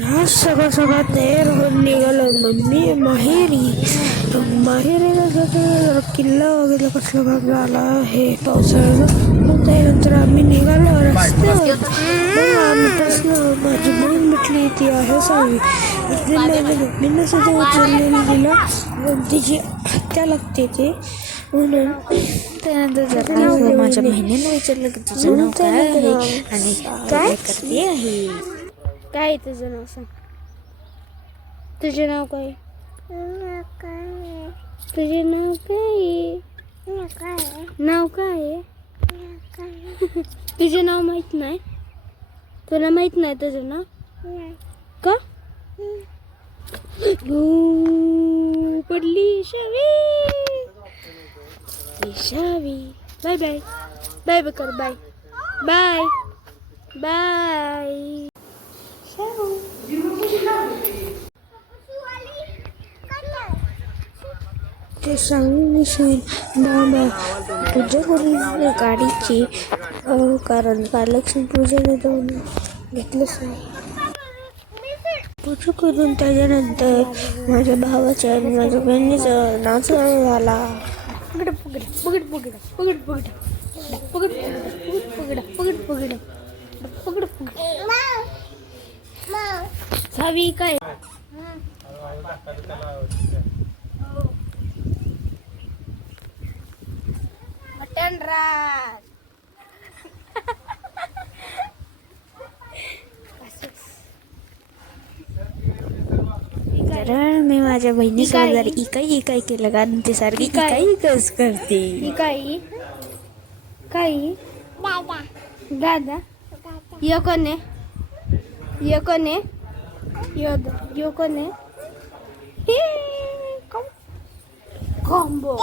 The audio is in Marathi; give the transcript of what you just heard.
हा सगळं सगळं तयार होऊन निघालं मम्मी माहेरीला जरा किल्ला वगैरे कसला भाग झाला आहे पावसाळ्याचा. मग त्यानंतर आम्ही निघालो रस्त्यावर. माझी बहीण म्हटली ती आहे सावी. माझ्या मम्मीनं सुद्धा उचललेली तिला तिची हत्या लागते ते म्हणून. त्यानंतर जर माझ्या बहिणीने विचारलं की तुझं नाव काय आहे आणि काय करते आहे. काय तुझं नाव सांग. तुझे नाव काय. तुझे नाव काय. नाव काय. तुझे नाव माहित नाही. तुला माहित नाही तुझं नाव का. पडली शावी. बाय बाय बाय बाय कर बाय बाय बाय. ते सांगून बाबा पूजा करून गाडीची कारण लक्ष्मी पूजन येतं घेतलंच नाही. पूजा करून त्याच्यानंतर माझ्या भावाच्या आणि माझ्या बहिणीचं नाच झाला. सावी काय मटन राज. जरा मी माझ्या बहिणीसोबत जरा इकाई केलं कारण ती सारखी इकाई कस करते. काही दादा यो कोण कॉम्बो